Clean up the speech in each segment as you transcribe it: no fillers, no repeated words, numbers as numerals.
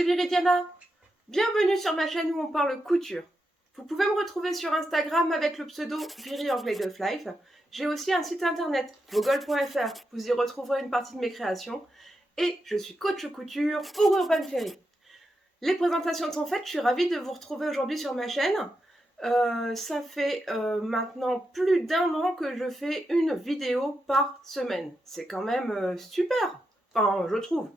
c'est Viridiana. Bienvenue sur ma chaîne où on parle couture. Vous pouvez me retrouver sur Instagram avec le pseudo ViriOrglade J'ai aussi un site internet, vogol.fr. Vous y retrouverez une partie de mes créations. Et je suis coach couture pour Urban Ferry. Les présentations sont faites, je suis ravie de vous retrouver aujourd'hui sur ma chaîne. Ça fait maintenant plus d'1 an que je fais une vidéo par semaine. C'est quand même super, enfin je trouve.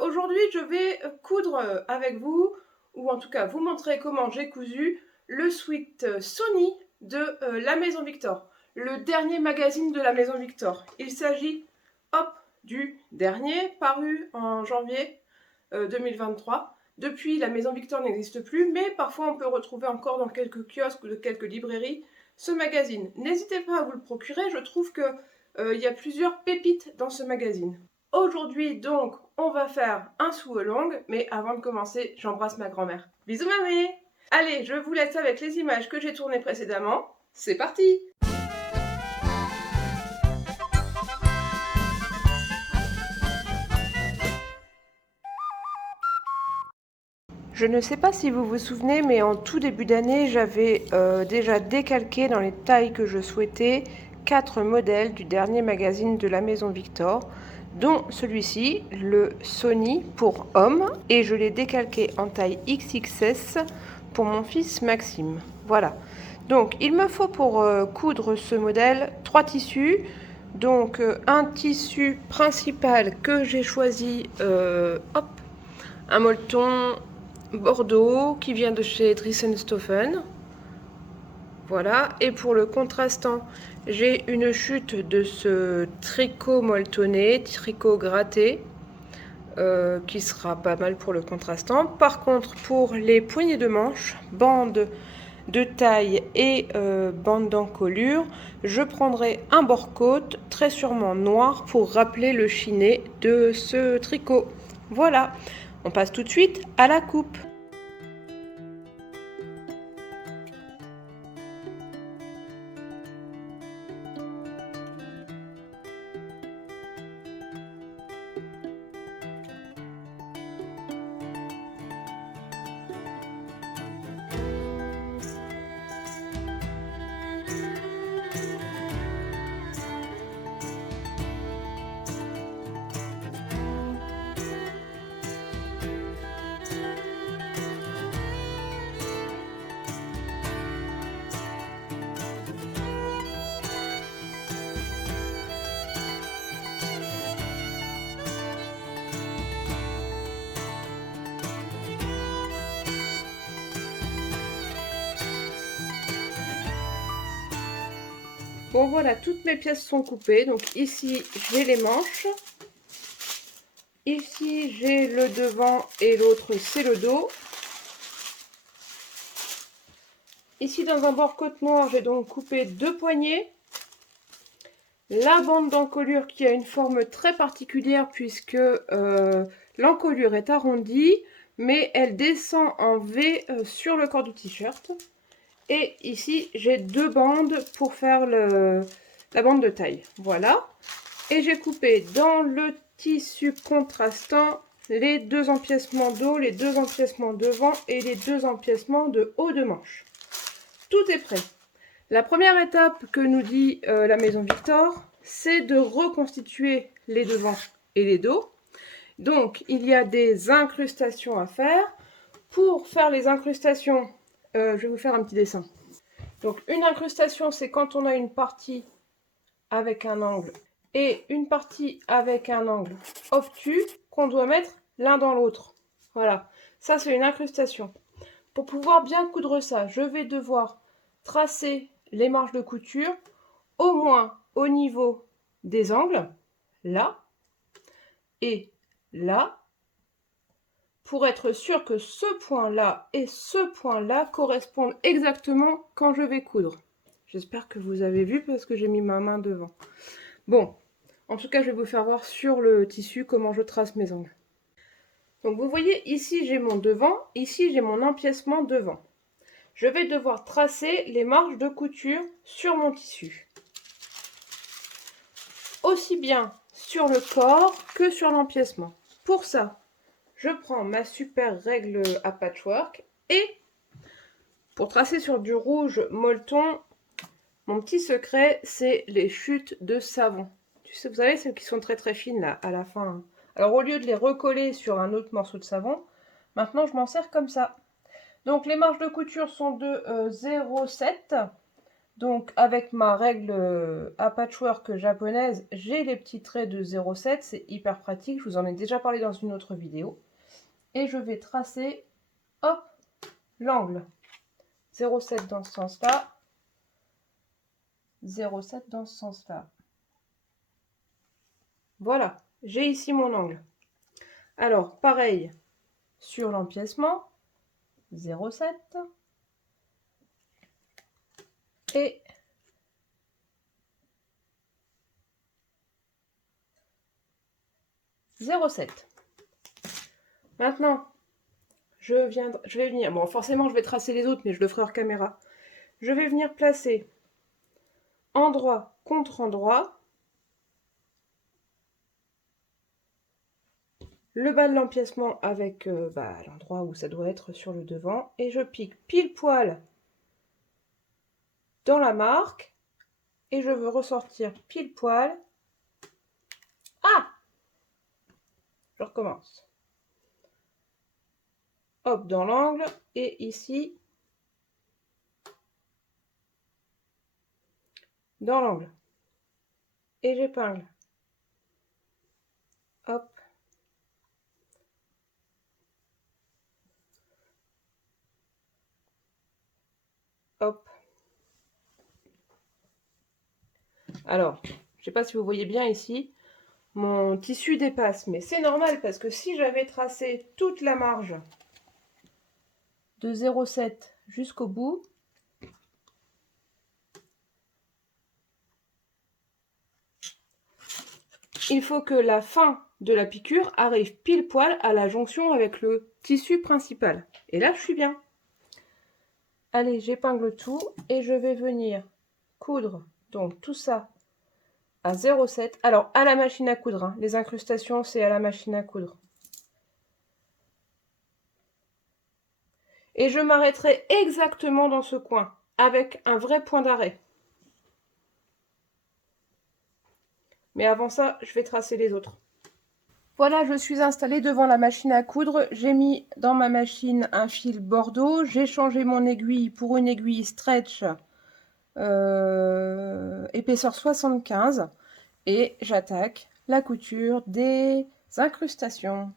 Aujourd'hui je vais coudre avec vous, ou en tout cas vous montrer comment j'ai cousu le sweat Sony de la Maison Victor. Le dernier magazine de la Maison Victor. Il s'agit, hop, du dernier, paru en janvier 2023. Depuis, la Maison Victor n'existe plus, mais parfois on peut retrouver encore dans quelques kiosques ou de quelques librairies ce magazine. N'hésitez pas à vous le procurer, je trouve que y a plusieurs pépites dans ce magazine. Aujourd'hui donc, on va faire un sew along, mais avant de commencer, j'embrasse ma grand-mère. Bisous mamie! Allez, je vous laisse avec les images que j'ai tournées précédemment. C'est parti! Je ne sais pas si vous vous souvenez, mais en tout début d'année, j'avais déjà décalqué dans les tailles que je souhaitais 4 modèles du dernier magazine de la Maison Victor, dont celui-ci, le Sony pour homme, et je l'ai décalqué en taille XXS pour mon fils Maxime. Voilà. Donc, il me faut pour coudre ce modèle 3 tissus. Donc, un tissu principal que j'ai choisi, un molleton Bordeaux qui vient de chez Dressenstoffen. Voilà, et pour le contrastant, j'ai une chute de ce tricot molletonné, tricot gratté, qui sera pas mal pour le contrastant. Par contre, pour les poignées de manches, bande de taille et bande d'encolure, je prendrai un bord-côte très sûrement noir pour rappeler le chiné de ce tricot. Voilà, on passe tout de suite à la coupe. Bon voilà, toutes mes pièces sont coupées. Donc ici, j'ai les manches. Ici, j'ai le devant et l'autre, c'est le dos. Ici, dans un bord-côte noir, j'ai donc coupé 2 poignées. La bande d'encolure qui a une forme très particulière puisque l'encolure est arrondie, mais elle descend en V sur le corps du t-shirt. Et ici, j'ai 2 bandes pour faire la bande de taille. Voilà. Et j'ai coupé dans le tissu contrastant les 2 empiècements d'eau, les 2 empiècements devant et les 2 empiècements de haut de manche. Tout est prêt. La première étape que nous dit la Maison Victor, c'est de reconstituer les devants et les dos. Donc, il y a des incrustations à faire. Pour faire les incrustations, je vais vous faire un petit dessin. Donc une incrustation, c'est quand on a une partie avec un angle et une partie avec un angle obtus qu'on doit mettre l'un dans l'autre. Voilà, ça c'est une incrustation. Pour pouvoir bien coudre ça, je vais devoir tracer les marges de couture au moins au niveau des angles, là et là, pour être sûr que ce point-là et ce point-là correspondent exactement quand je vais coudre. J'espère que vous avez vu parce que j'ai mis ma main devant. Bon, en tout cas, je vais vous faire voir sur le tissu comment je trace mes angles. Donc vous voyez, ici j'ai mon devant, ici j'ai mon empiècement devant. Je vais devoir tracer les marges de couture sur mon tissu. Aussi bien sur le corps que sur l'empiècement. Pour ça, je prends ma super règle à patchwork et pour tracer sur du rouge molleton, mon petit secret, c'est les chutes de savon. Tu sais, vous savez, celles qui sont très très fines là, à la fin. Alors au lieu de les recoller sur un autre morceau de savon, maintenant je m'en sers comme ça. Donc les marges de couture sont de 0,7. Donc avec ma règle à patchwork japonaise, j'ai les petits traits de 0,7. C'est hyper pratique, je vous en ai déjà parlé dans une autre vidéo. Et je vais tracer, hop, l'angle. 0,7 dans ce sens-là. 0,7 dans ce sens-là. Voilà, j'ai ici mon angle. Alors, pareil, sur l'empiècement, 0,7 et 0,7. Maintenant, je vais venir, bon forcément je vais tracer les autres, mais je le ferai hors caméra. Je vais venir placer endroit contre endroit le bas de l'empiècement avec l'endroit où ça doit être sur le devant, et je pique pile poil dans la marque, et je veux ressortir pile poil. Ah! Je recommence. Hop, dans l'angle, et ici, dans l'angle. Et j'épingle. Hop. Hop. Alors, je ne sais pas si vous voyez bien ici, mon tissu dépasse, mais c'est normal parce que si j'avais tracé toute la marge de 0,7 jusqu'au bout, il faut que la fin de la piqûre arrive pile poil à la jonction avec le tissu principal. Et là, je suis bien. Allez, j'épingle tout et je vais venir coudre donc tout ça à 0,7. Alors, à la machine à coudre, hein. Les incrustations, c'est à la machine à coudre. Et je m'arrêterai exactement dans ce coin, avec un vrai point d'arrêt. Mais avant ça, je vais tracer les autres. Voilà, je suis installée devant la machine à coudre. J'ai mis dans ma machine un fil bordeaux. J'ai changé mon aiguille pour une aiguille stretch épaisseur 75. Et j'attaque la couture des incrustations.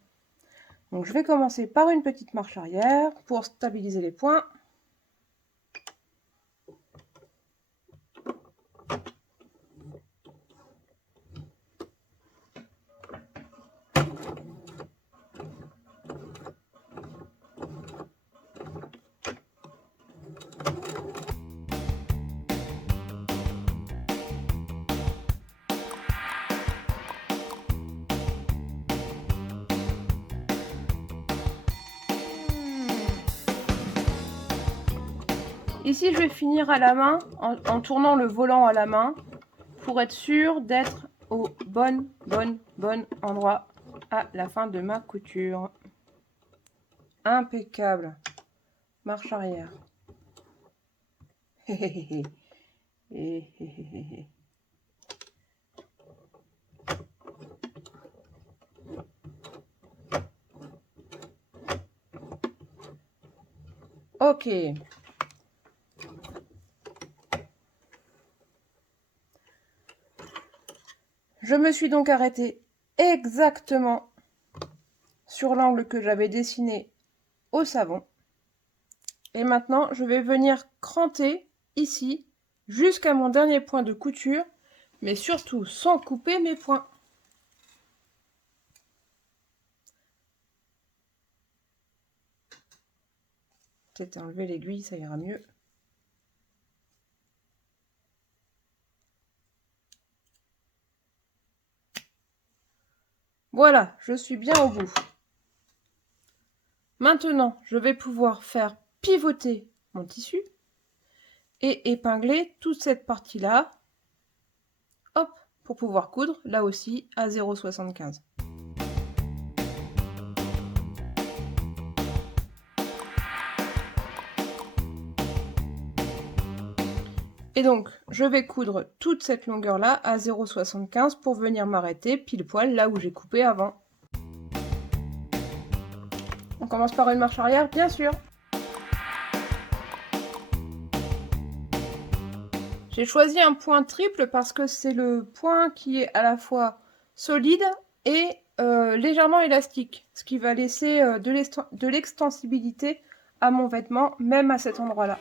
Donc je vais commencer par une petite marche arrière pour stabiliser les points. Ici, je vais finir à la main, en tournant le volant à la main, pour être sûr d'être au bon endroit à la fin de ma couture. Impeccable. Marche arrière. Ok. Je me suis donc arrêtée exactement sur l'angle que j'avais dessiné au savon. Et maintenant, je vais venir cranter ici jusqu'à mon dernier point de couture, mais surtout sans couper mes points. Peut-être enlever l'aiguille, ça ira mieux. Voilà, je suis bien au bout. Maintenant, je vais pouvoir faire pivoter mon tissu et épingler toute cette partie-là, hop, pour pouvoir coudre, là aussi, à 0,75. Et donc, je vais coudre toute cette longueur-là à 0,75 pour venir m'arrêter pile poil là où j'ai coupé avant. On commence par une marche arrière, bien sûr. J'ai choisi un point triple parce que c'est le point qui est à la fois solide et légèrement élastique, ce qui va laisser de l'extensibilité à mon vêtement, même à cet endroit-là.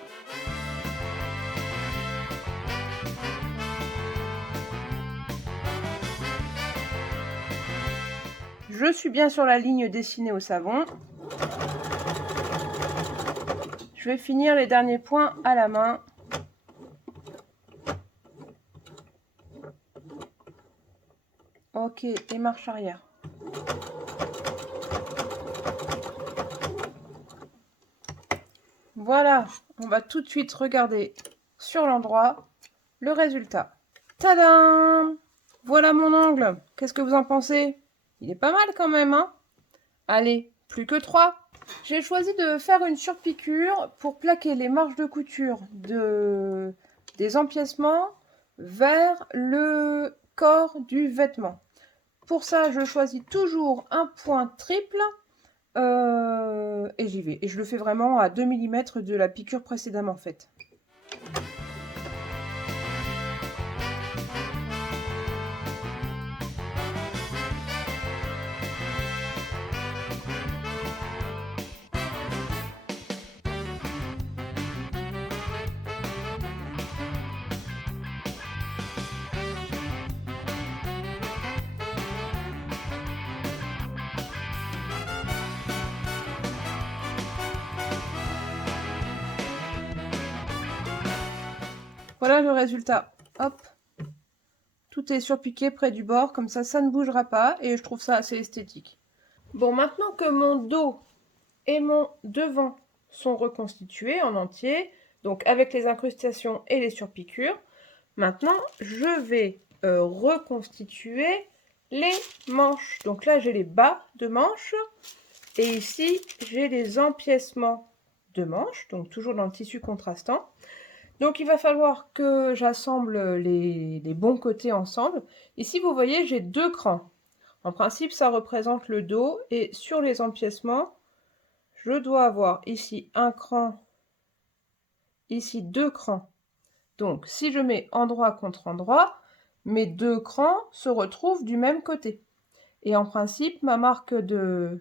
Je suis bien sur la ligne dessinée au savon. Je vais finir les derniers points à la main. Ok, et marche arrière. Voilà, on va tout de suite regarder sur l'endroit le résultat. Tadam! Voilà mon angle. Qu'est-ce que vous en pensez? Il est pas mal quand même, hein? Allez, plus que 3. J'ai choisi de faire une surpiqûre pour plaquer les marges de couture des empiècements vers le corps du vêtement. Pour ça, je choisis toujours un point triple et j'y vais. Et je le fais vraiment à 2 mm de la piqûre précédemment faite. Voilà le résultat. Hop. Tout est surpiqué près du bord, comme ça ne bougera pas et je trouve ça assez esthétique. Bon, maintenant que mon dos et mon devant sont reconstitués en entier, donc avec les incrustations et les surpiqûres, maintenant je vais reconstituer les manches. Donc là j'ai les bas de manches et ici j'ai les empiècements de manches, donc toujours dans le tissu contrastant. Donc il va falloir que j'assemble les bons côtés ensemble. Ici vous voyez j'ai 2 crans. En principe ça représente le dos et sur les empiècements je dois avoir ici un cran, ici 2 crans. Donc si je mets endroit contre endroit, mes 2 crans se retrouvent du même côté. Et en principe ma marque de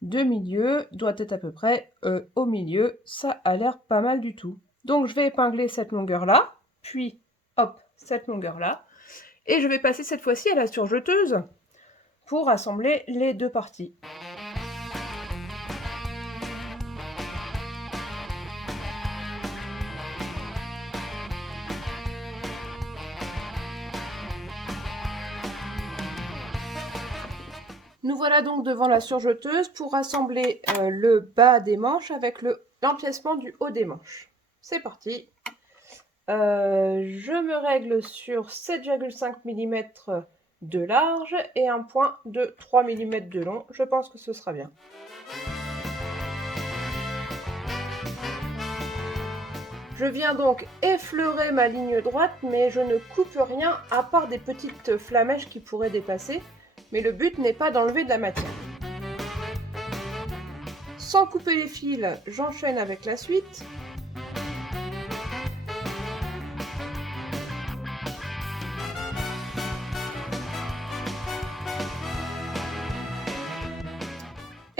milieu doit être à peu près au milieu. Ça a l'air pas mal du tout. Donc je vais épingler cette longueur-là, puis hop, cette longueur-là. Et je vais passer cette fois-ci à la surjeteuse pour assembler les 2 parties. Nous voilà donc devant la surjeteuse pour assembler le bas des manches avec l'empiècement du haut des manches. C'est parti. Je me règle sur 7,5 mm de large et un point de 3 mm de long. Je pense que ce sera bien. Je viens donc effleurer ma ligne droite, mais je ne coupe rien à part des petites flamèches qui pourraient dépasser. Mais le but n'est pas d'enlever de la matière. Sans couper les fils, j'enchaîne avec la suite.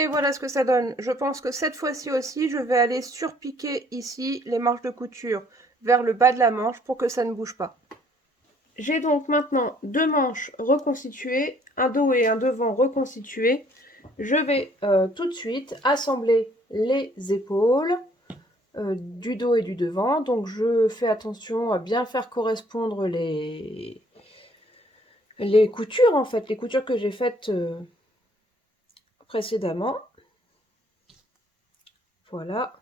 Et voilà ce que ça donne. Je pense que cette fois-ci aussi, je vais aller surpiquer ici les marges de couture vers le bas de la manche pour que ça ne bouge pas. J'ai donc maintenant 2 manches reconstituées, un dos et un devant reconstitués. Je vais tout de suite assembler les épaules du dos et du devant. Donc je fais attention à bien faire correspondre les coutures en fait, les coutures que j'ai faites précédemment. Voilà.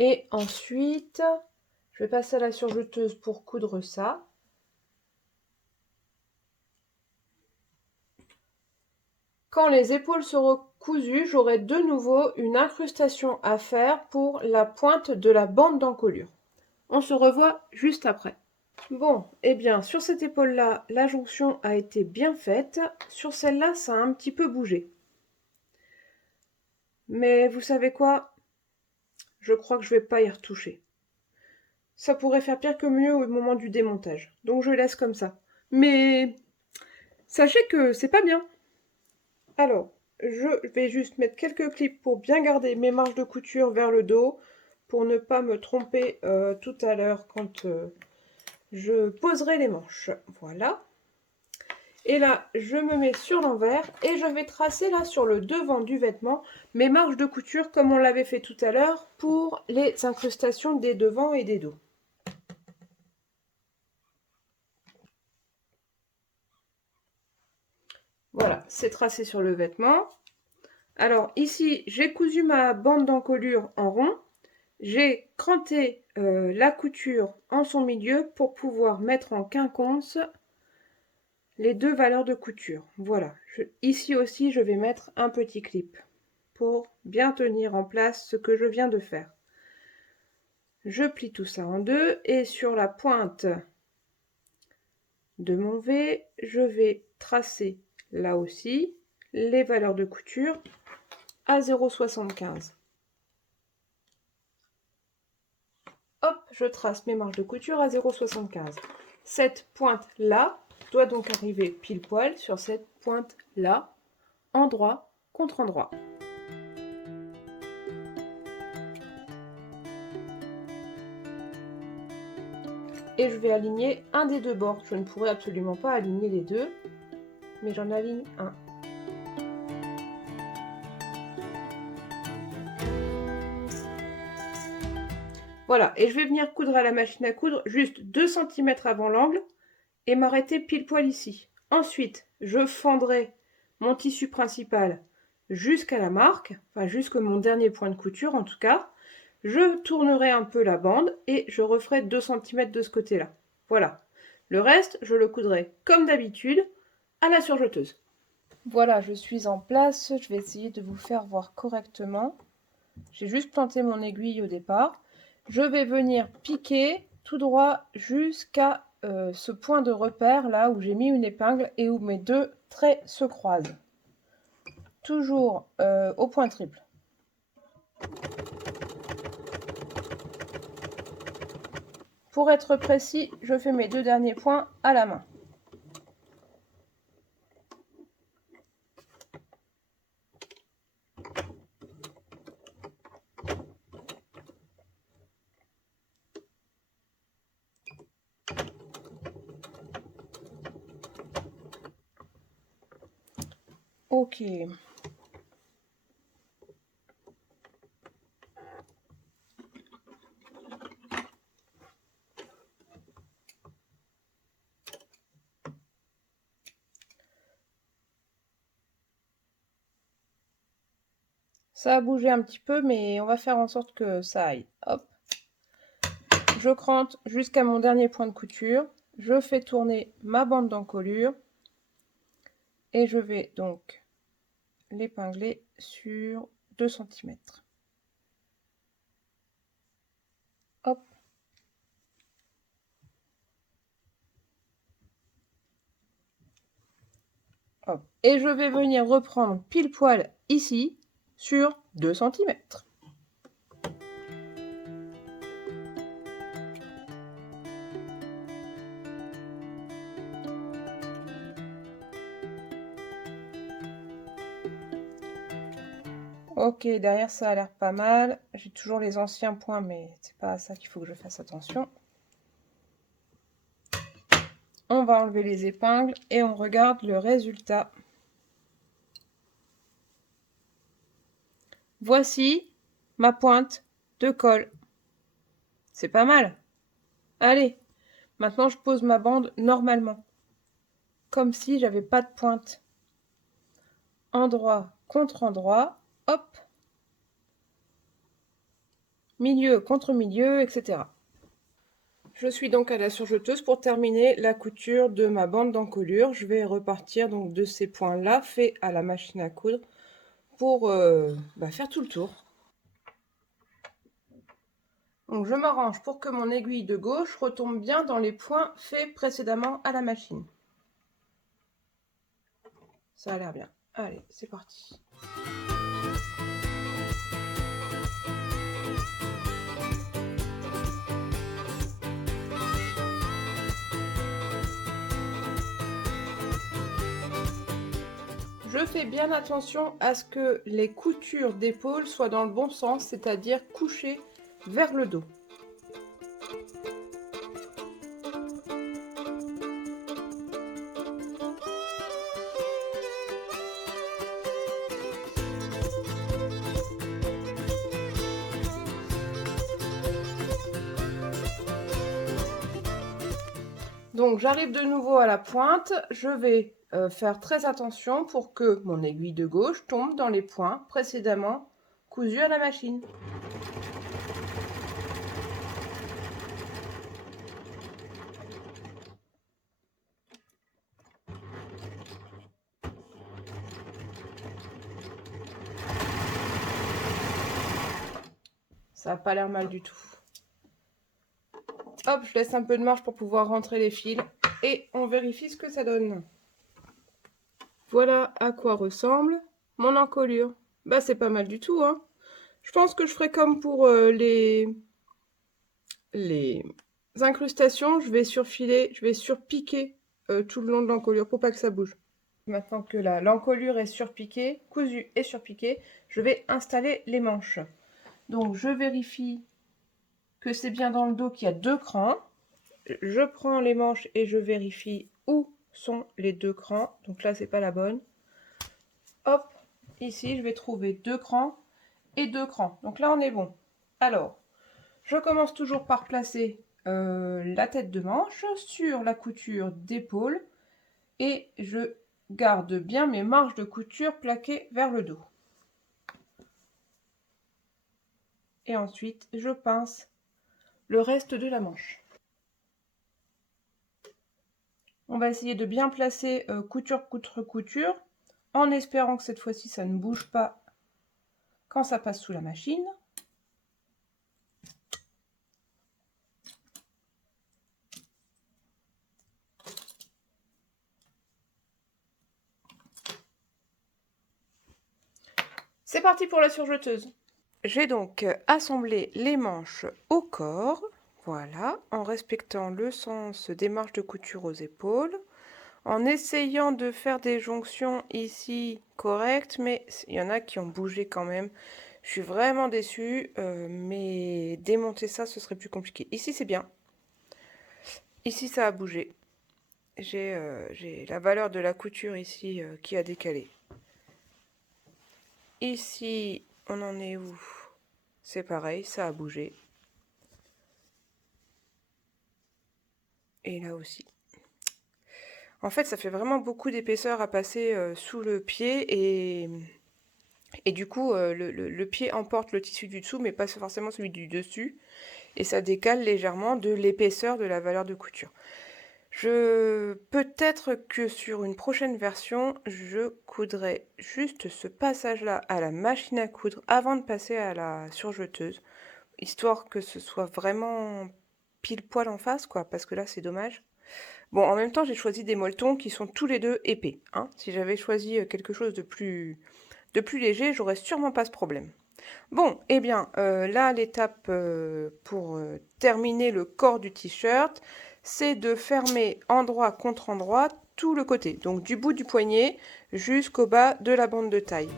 Et ensuite, je vais passer à la surjeteuse pour coudre ça. Quand les épaules seront cousues, j'aurai de nouveau une incrustation à faire pour la pointe de la bande d'encolure. On se revoit juste après. Bon, eh bien, sur cette épaule-là, la jonction a été bien faite. Sur celle-là, ça a un petit peu bougé. Mais vous savez quoi? Je crois que je vais pas y retoucher. Ça pourrait faire pire que mieux au moment du démontage. Donc je laisse comme ça. Mais sachez que c'est pas bien. Alors, je vais juste mettre quelques clips pour bien garder mes marges de couture vers le dos, pour ne pas me tromper tout à l'heure quand je poserai les manches. Voilà. Et là, je me mets sur l'envers et je vais tracer là sur le devant du vêtement mes marges de couture comme on l'avait fait tout à l'heure pour les incrustations des devants et des dos. Voilà, c'est tracé sur le vêtement. Alors ici, j'ai cousu ma bande d'encolure en rond. J'ai cranté la couture en son milieu pour pouvoir mettre en quinconce les deux valeurs de couture. Voilà. Ici aussi, je vais mettre un petit clip pour bien tenir en place ce que je viens de faire. Je plie tout ça en deux et sur la pointe de mon V, je vais tracer là aussi les valeurs de couture à 0,75. Hop, je trace mes marges de couture à 0,75. Cette pointe-là doit donc arriver pile poil sur cette pointe-là, endroit contre endroit. Et je vais aligner un des deux bords. Je ne pourrai absolument pas aligner les deux, mais j'en aligne un. Voilà, et je vais venir coudre à la machine à coudre juste 2 cm avant l'angle et m'arrêter pile poil ici. Ensuite, je fendrai mon tissu principal jusqu'à la marque, enfin jusqu'à mon dernier point de couture en tout cas. Je tournerai un peu la bande et je referai 2 cm de ce côté-là. Voilà. Le reste, je le coudrai comme d'habitude à la surjeteuse. Voilà, je suis en place. Je vais essayer de vous faire voir correctement. J'ai juste planté mon aiguille au départ. Je vais venir piquer tout droit jusqu'à ce point de repère là où j'ai mis une épingle et où mes deux traits se croisent. Toujours au point triple. Pour être précis, je fais mes deux derniers points à la main. Ok. Ça a bougé un petit peu, mais on va faire en sorte que ça aille. Hop. Je crante jusqu'à mon dernier point de couture. Je fais tourner ma bande d'encolure. Et je vais donc l'épingler sur 2 cm. Hop. Hop. Et je vais venir reprendre pile poil ici sur 2 cm. Ok, derrière ça a l'air pas mal. J'ai toujours les anciens points, mais c'est pas à ça qu'il faut que je fasse attention. On va enlever les épingles et on regarde le résultat. Voici ma pointe de colle. C'est pas mal. Allez, maintenant je pose ma bande normalement, comme si j'avais pas de pointe. Endroit contre endroit, hop, milieu contre milieu, etc. Je suis donc à la surjeteuse pour terminer la couture de ma bande d'encolure. Je vais repartir donc de ces points-là faits à la machine à coudre pour faire tout le tour. Donc je m'arrange pour que mon aiguille de gauche retombe bien dans les points faits précédemment à la machine. Ça a l'air bien. Allez, c'est parti. Je fais bien attention à ce que les coutures d'épaule soient dans le bon sens, c'est-à-dire couchées vers le dos. Donc j'arrive de nouveau à la pointe, je vais faire très attention pour que mon aiguille de gauche tombe dans les points précédemment cousus à la machine. Ça n'a pas l'air mal du tout. Hop, je laisse un peu de marge pour pouvoir rentrer les fils et on vérifie ce que ça donne. Voilà à quoi ressemble mon encolure. Bah c'est pas mal du tout, hein. Je pense que je ferai comme pour les incrustations, je vais surfiler, je vais surpiquer tout le long de l'encolure pour pas que ça bouge. Maintenant que l'encolure est surpiquée, cousue et surpiquée, je vais installer les manches. Donc je vérifie que c'est bien dans le dos qu'il y a 2 crans. Je prends les manches et je vérifie où sont les 2 crans. Donc là, c'est pas la bonne. Hop, ici, je vais trouver 2 crans et 2 crans. Donc là, on est bon. Alors, je commence toujours par placer la tête de manche sur la couture d'épaule et je garde bien mes marges de couture plaquées vers le dos. Et ensuite, je pince le reste de la manche. On va essayer de bien placer couture contre couture, en espérant que cette fois-ci ça ne bouge pas quand ça passe sous la machine. C'est parti pour la surjeteuse. J'ai donc assemblé les manches au corps, voilà, en respectant le sens des marges de couture aux épaules, en essayant de faire des jonctions ici correctes, mais il y en a qui ont bougé quand même. Je suis vraiment déçue, mais démonter ça, ce serait plus compliqué. Ici, c'est bien. Ici, ça a bougé. J'ai la valeur de la couture ici qui a décalé. Ici, on en est où? C'est pareil, ça a bougé. Et là aussi. En fait, ça fait vraiment beaucoup d'épaisseur à passer sous le pied et du coup, le pied emporte le tissu du dessous, mais pas forcément celui du dessus. Et ça décale légèrement de l'épaisseur de la valeur de couture. Peut-être que sur une prochaine version, je coudrai juste ce passage-là à la machine à coudre avant de passer à la surjeteuse, histoire que ce soit vraiment pile poil en face, quoi, parce que là, c'est dommage. Bon, en même temps, j'ai choisi des molletons qui sont tous les deux épais, hein. Si j'avais choisi quelque chose de plus léger, j'aurais sûrement pas ce problème. Bon, eh bien, là, l'étape pour terminer le corps du t-shirt, c'est de fermer endroit contre endroit tout le côté, donc du bout du poignet jusqu'au bas de la bande de taille.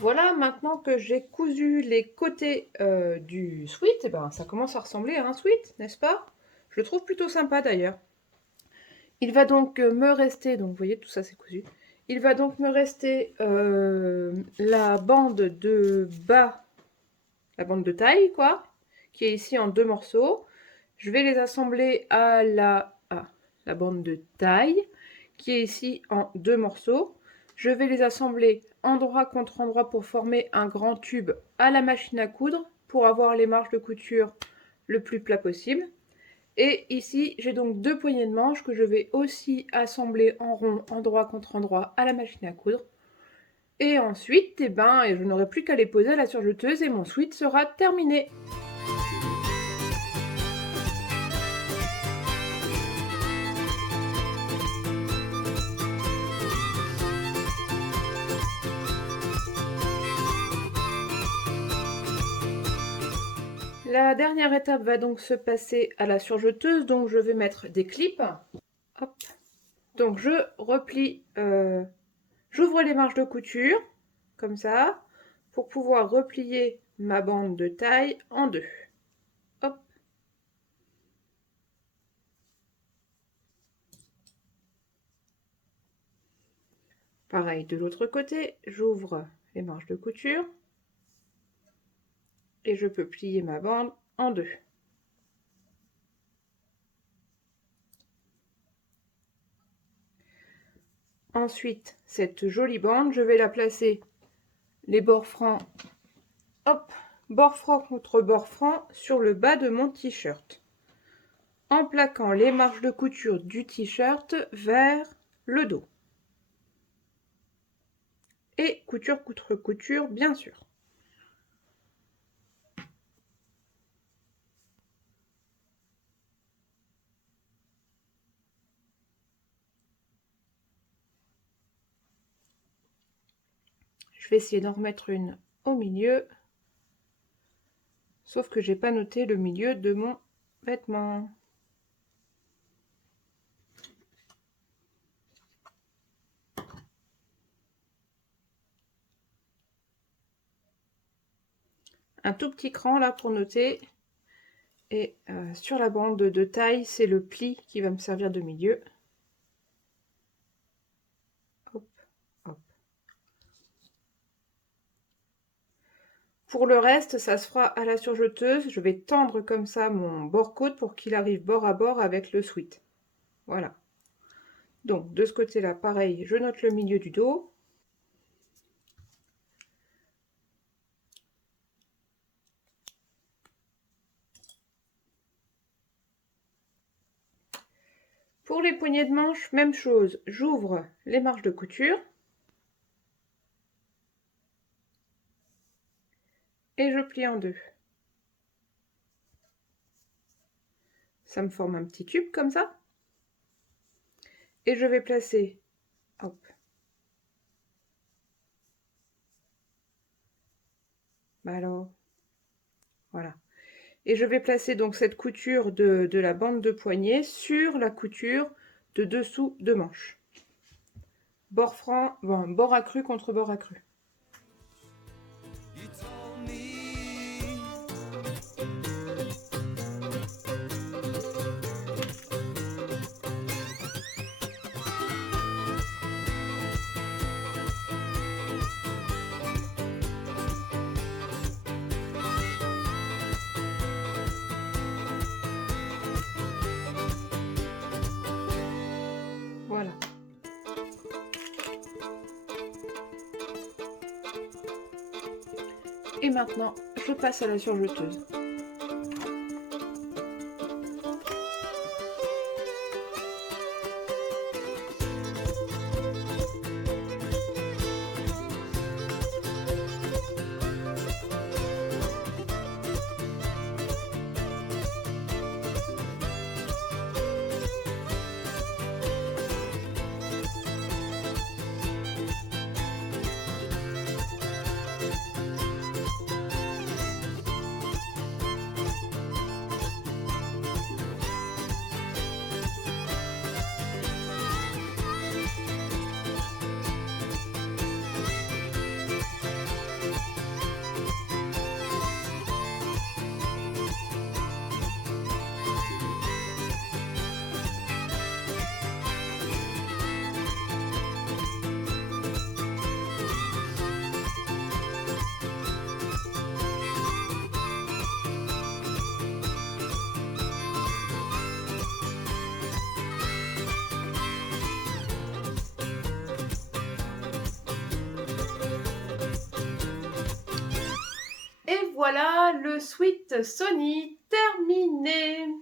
Voilà, maintenant que j'ai cousu les côtés du sweat, eh ben, ça commence à ressembler à un sweat, n'est-ce pas? Je le trouve plutôt sympa d'ailleurs. Il va donc me rester, donc vous voyez tout ça c'est cousu, Il va donc me rester la bande de bas, la bande de taille, quoi, qui est ici en 2 morceaux. Je vais les assembler à la bande de taille, qui est ici en 2 morceaux. Je vais les assembler endroit contre endroit pour former un grand tube à la machine à coudre, pour avoir les marges de couture le plus plat possible. Et ici, j'ai donc 2 poignées de manches que je vais aussi assembler en rond, endroit contre endroit à la machine à coudre. Et ensuite, je n'aurai plus qu'à les poser à la surjeteuse et mon sweat sera terminé. La dernière étape va donc se passer à la surjeteuse, donc je vais mettre des clips. Hop. Donc je replie, j'ouvre les marges de couture, comme ça, pour pouvoir replier ma bande de taille en 2. Hop. Pareil de l'autre côté, j'ouvre les marges de couture et je peux plier ma bande en 2. Ensuite, cette jolie bande, je vais la placer les bords francs, hop, bord franc contre bord franc sur le bas de mon t-shirt, en plaquant les marges de couture du t-shirt vers le dos. Et couture contre couture, bien sûr. Je vais essayer d'en remettre une au milieu, sauf que j'ai pas noté le milieu de mon vêtement. Un tout petit cran là pour noter, et sur la bande de taille, c'est le pli qui va me servir de milieu. Hop, hop. Pour le reste, ça se fera à la surjeteuse. Je vais tendre comme ça mon bord-côte pour qu'il arrive bord à bord avec le sweat. Voilà. Donc de ce côté-là, pareil, je note le milieu du dos. Pour les poignées de manche, même chose, j'ouvre les marges de couture et je plie en 2. Ça me forme un petit tube comme ça. Et je vais placer, hop, alors, voilà. Et je vais placer donc cette couture de la bande de poignet sur la couture de dessous de manche. Bord franc, bon, bord accru contre bord accru. Voilà. Et maintenant, je passe à la surjeteuse. Et voilà le sweat Sony terminé.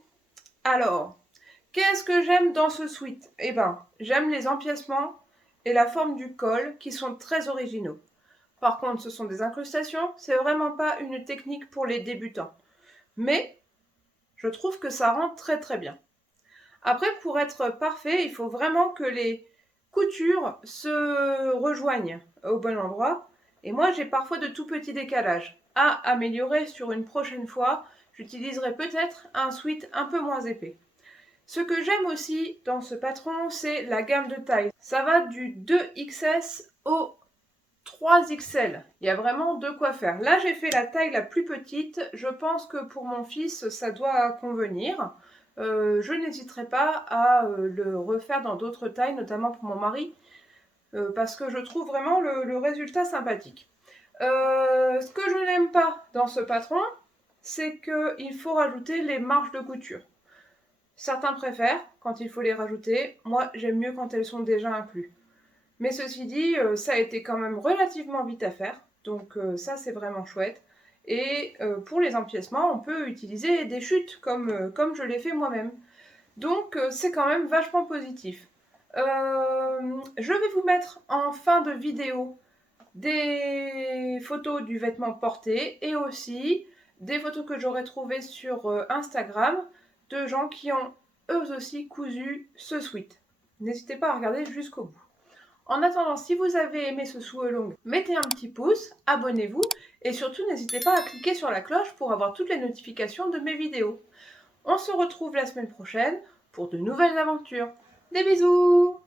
Alors, qu'est-ce que j'aime dans ce sweat? Eh ben, j'aime les empiècements et la forme du col qui sont très originaux. Par contre, ce sont des incrustations, c'est vraiment pas une technique pour les débutants. Mais je trouve que ça rend très très bien. Après, pour être parfait, il faut vraiment que les coutures se rejoignent au bon endroit. Et moi, j'ai parfois de tout petits décalages. À améliorer sur une prochaine fois, j'utiliserai peut-être un sweat un peu moins épais. Ce que j'aime aussi dans ce patron, c'est la gamme de taille. Ça va du 2XS au 3XL. Il y a vraiment de quoi faire. Là, j'ai fait la taille la plus petite. Je pense que pour mon fils, ça doit convenir. Je n'hésiterai pas à le refaire dans d'autres tailles, notamment pour mon mari, parce que je trouve vraiment le résultat sympathique. Ce que je n'aime pas dans ce patron, c'est qu'il faut rajouter les marges de couture. Certains préfèrent quand il faut les rajouter. Moi, j'aime mieux quand elles sont déjà incluses. Mais ceci dit, ça a été quand même relativement vite à faire. Donc ça, c'est vraiment chouette. Et pour les empiècements, on peut utiliser des chutes comme je l'ai fait moi-même. Donc c'est quand même vachement positif. Je vais vous mettre en fin de vidéo des photos du vêtement porté et aussi des photos que j'aurais trouvées sur Instagram de gens qui ont eux aussi cousu ce sweat. N'hésitez pas à regarder jusqu'au bout. En attendant, si vous avez aimé ce sew-along, mettez un petit pouce, abonnez-vous et surtout n'hésitez pas à cliquer sur la cloche pour avoir toutes les notifications de mes vidéos. On se retrouve la semaine prochaine pour de nouvelles aventures. Des bisous!